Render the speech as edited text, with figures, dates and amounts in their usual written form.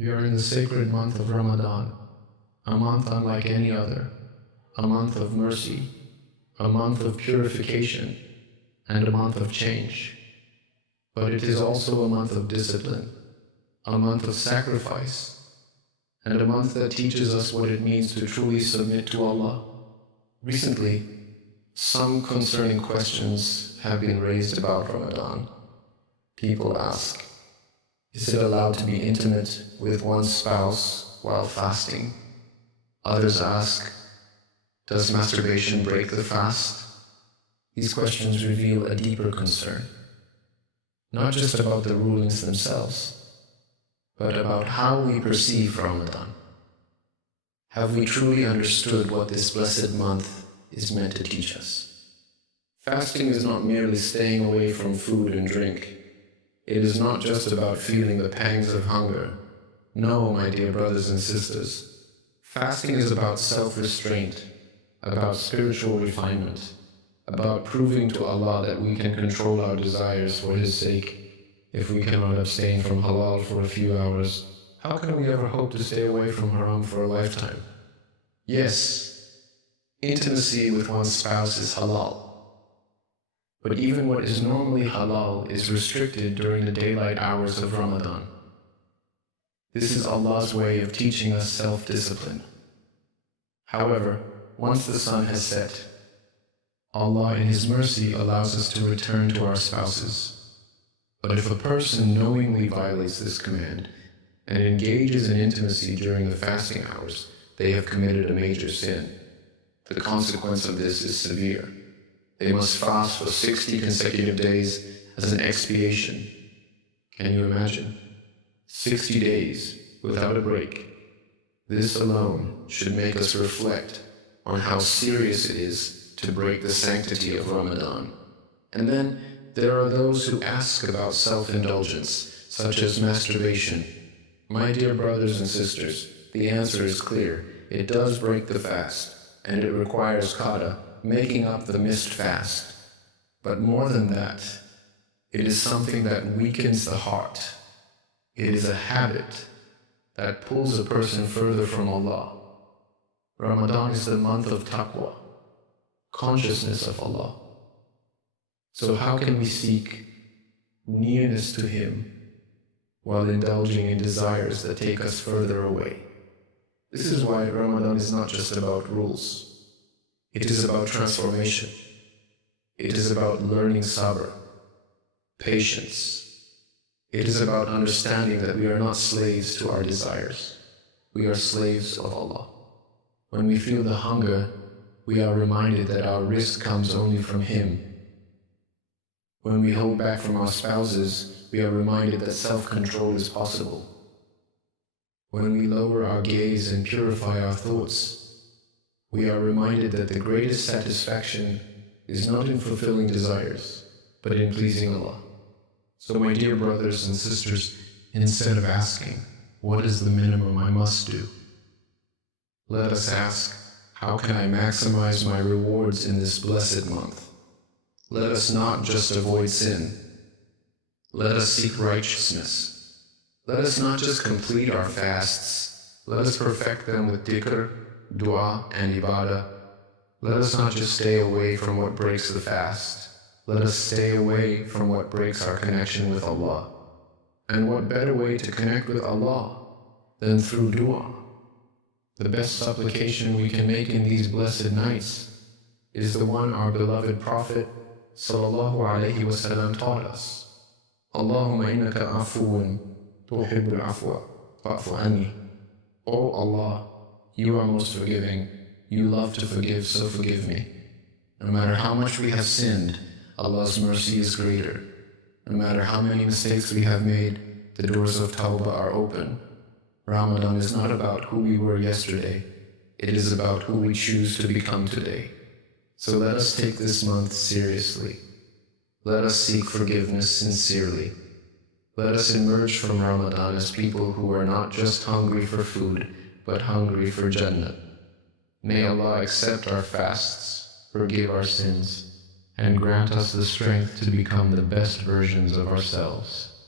We are in the sacred month of Ramadan, a month unlike any other, a month of mercy, a month of purification, and a month of change. But it is also a month of discipline, a month of sacrifice, and a month that teaches us what it means to truly submit to Allah. Recently, some concerning questions have been raised about Ramadan. People ask, is it allowed to be intimate with one's spouse while fasting? Others ask, does masturbation break the fast? These questions reveal a deeper concern, not just about the rulings themselves, but about how we perceive Ramadan. Have we truly understood what this blessed month is meant to teach us? Fasting is not merely staying away from food and drink. It is not just about feeling the pangs of hunger. No, my dear brothers and sisters. Fasting is about self-restraint, about spiritual refinement, about proving to Allah that we can control our desires for His sake. If we cannot abstain from halal for a few hours, how can we ever hope to stay away from haram for a lifetime? Yes, intimacy with one's spouse is halal. But even what is normally halal is restricted during the daylight hours of Ramadan. This is Allah's way of teaching us self-discipline. However, once the sun has set, Allah in His mercy allows us to return to our spouses. But if a person knowingly violates this command and engages in intimacy during the fasting hours, they have committed a major sin. The consequence of this is severe. They must fast for 60 consecutive days as an expiation. Can you imagine? 60 days without a break. This alone should make us reflect on how serious it is to break the sanctity of Ramadan. And then there are those who ask about self-indulgence, such as masturbation. My dear brothers and sisters, the answer is clear. It does break the fast, and it requires qada, making up the missed fast. But more than that, it is something that weakens the heart. It is a habit that pulls a person further from Allah. Ramadan is the month of taqwa, consciousness of Allah. So how can we seek nearness to Him while indulging in desires that take us further away? This is why Ramadan is not just about rules. It is about transformation. It is about learning sabr, patience. It is about understanding that we are not slaves to our desires. We are slaves of Allah. When we feel the hunger, we are reminded that our risk comes only from Him. When we hold back from our spouses, we are reminded that self-control is possible. When we lower our gaze and purify our thoughts, we are reminded that the greatest satisfaction is not in fulfilling desires, but in pleasing Allah. So my dear brothers and sisters, instead of asking, what is the minimum I must do? Let us ask, how can I maximize my rewards in this blessed month? Let us not just avoid sin. Let us seek righteousness. Let us not just complete our fasts. Let us perfect them with dhikr, dua, and ibadah. Let us not just stay away from what breaks the fast. Let us stay away from what breaks our connection with Allah. And what better way to connect with Allah than through dua? The best supplication we can make in these blessed nights is the one our beloved Prophet sallallahu alaihi wasallam taught us. Allahumma innaka afuun tuhibbul afwa fa'fu anni. O Allah, You are most forgiving. You love to forgive, so forgive me. No matter how much we have sinned, Allah's mercy is greater. No matter how many mistakes we have made, the doors of Tawbah are open. Ramadan is not about who we were yesterday. It is about who we choose to become today. So let us take this month seriously. Let us seek forgiveness sincerely. Let us emerge from Ramadan as people who are not just hungry for food, but hungry for Jannah. May Allah accept our fasts, forgive our sins, and grant us the strength to become the best versions of ourselves.